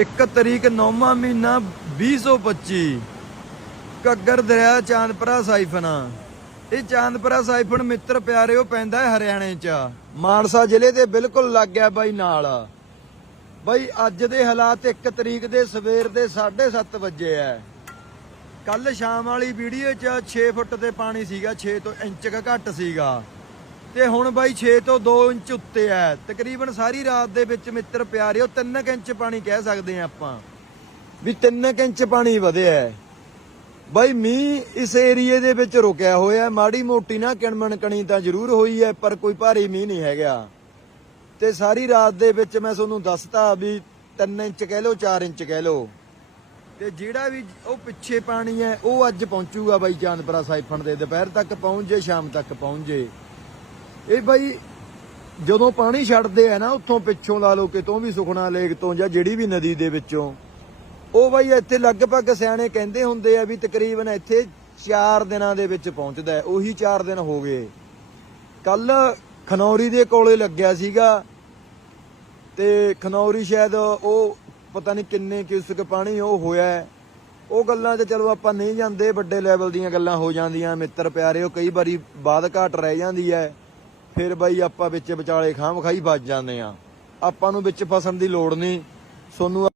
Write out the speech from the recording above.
1 ਤਰੀਕ 9ਵਾਂ ਮਹੀਨਾ 2025 ਕੱਗਰ ਦਰਿਆ ਚਾਂਦਪੁਰਾ ਸਾਈਫਨਾ ਇਹ ਚਾਂਦਪੁਰਾ ਸਾਈਫਨ ਮਿੱਤਰ ਪਿਆਰਿਓ ਪੈਂਦਾ ਹੈ ਹਰਿਆਣੇ ਚ। ਮਾਨਸਾ ਜ਼ਿਲ੍ਹੇ ਦੇ ਬਿਲਕੁਲ ਲੱਗ ਗਿਆ ਬਾਈ ਨਾਲ। ਬਾਈ ਅੱਜ ਦੇ ਹਾਲਾਤ 1 ਤਰੀਕ ਦੇ ਸਵੇਰ ਦੇ 7:30 ਵਜੇ ਐ। ਕੱਲ ਸ਼ਾਮ ਵਾਲੀ ਵੀਡੀਓ ਚ 6 ਫੁੱਟ ਤੇ ਪਾਣੀ ਸੀਗਾ 6 ਤੋਂ ਇੰਚ ਘੱਟ ਸੀਗਾ। ਤੇ ਹੁਣ ਬਾਈ 6 ਤੋਂ 2 ਇੰਚ ਉੱਤੇ ਹੈ। ਤਕਰੀਬਨ ਸਾਰੀ ਰਾਤ ਦੇ ਵਿੱਚ ਮਿੱਤਰ ਪਿਆਰਿਓ 3 ਇੰਚ ਪਾਣੀ ਕਹਿ ਸਕਦੇ ਆ ਆਪਾਂ। ਵੀ 3 ਇੰਚ ਪਾਣੀ ਵਧਿਆ ਹੈ। ਬਾਈ ਮੀਂਹ ਇਸ ਏਰੀਏ ਦੇ ਵਿੱਚ ਰੁਕਿਆ ਹੋਇਆ ਮਾੜੀ ਮੋਟੀ ਨਾ ਕਿਣਮਣ ਕਣੀ ਤਾਂ ਜ਼ਰੂਰ ਹੋਈ ਹੈ, ਪਰ ਕੋਈ ਭਾਰੀ ਮੀਂਹ ਨਹੀਂ ਹੈਗਾ। ਤੇ ਸਾਰੀ ਰਾਤ ਦੇ ਵਿੱਚ ਮੈਂ ਤੁਹਾਨੂੰ ਦੱਸਤਾ ਵੀ 3 ਇੰਚ ਕਹਿ ਲਓ 4 ਇੰਚ ਕਹਿ ਲਓ। ਤੇ ਜਿਹੜਾ ਵੀ ਉਹ ਪਿੱਛੇ ਪਾਣੀ ਹੈ, ਉਹ ਅੱਜ ਪਹੁੰਚੂਗਾ ਬਾਈ ਚਾਂਦਪੁਰਾ ਸਾਈਫਣ ਦੇ ਦੁਪਹਿਰ ਤੱਕ ਪਹੁੰਚ ਜੇ ਸ਼ਾਮ ਤੱਕ ਪਹੁੰਚ। ਜੇ ਇਹ ਬਾਈ ਜਦੋਂ ਪਾਣੀ ਛੱਡਦੇ ਆ ਨਾ, ਉੱਥੋਂ ਪਿੱਛੋਂ ਲਾ ਲਓ ਕਿਤੋਂ ਵੀ ਸੁਖਣਾ ਲੇਕ ਤੋਂ ਜਾਂ ਜਿਹੜੀ ਵੀ ਨਦੀ ਦੇ ਵਿੱਚੋਂ, ਉਹ ਬਾਈ ਇੱਥੇ ਲਗਭਗ ਸਿਆਣੇ ਕਹਿੰਦੇ ਹੁੰਦੇ ਆ ਵੀ ਤਕਰੀਬਨ ਇੱਥੇ 4 ਦਿਨਾਂ ਦੇ ਵਿੱਚ ਪਹੁੰਚਦਾ ਹੈ। ਉਹੀ 4 ਦਿਨ ਹੋ ਗਏ। ਕੱਲ ਖਨੌਰੀ ਦੇ ਕੋਲੇ ਲੱਗਿਆ ਸੀਗਾ ਤੇ ਖਨੌਰੀ ਸ਼ਾਇਦ ਉਹ ਪਤਾ ਨਹੀਂ ਕਿੰਨੇ ਕਿਊਸਕ ਪਾਣੀ ਉਹ ਹੋਇਆ ਉਹ ਗੱਲਾਂ 'ਚ ਚਲੋ ਆਪਾਂ ਨਹੀਂ ਜਾਂਦੇ, ਵੱਡੇ ਲੈਵਲ ਦੀਆਂ ਗੱਲਾਂ ਹੋ ਜਾਂਦੀਆਂ। ਮਿੱਤਰ ਪਿਆਰੇ, ਉਹ ਕਈ ਵਾਰੀ ਬਾਦ ਘਾਟ ਰਹਿ ਜਾਂਦੀ ਹੈ। ਫਿਰ ਬਾਈ ਆਪਾਂ ਵਿੱਚ ਵਿਚਾਲੇ ਖਾਮ ਖਾਈ ਵੱਜ ਜਾਂਦੇ ਆ ਆਪਾਂ ਨੂੰ ਵਿੱਚ ਫਸਣ ਦੀ ਲੋੜ ਨਹੀਂ। ਸੋਨੂੰ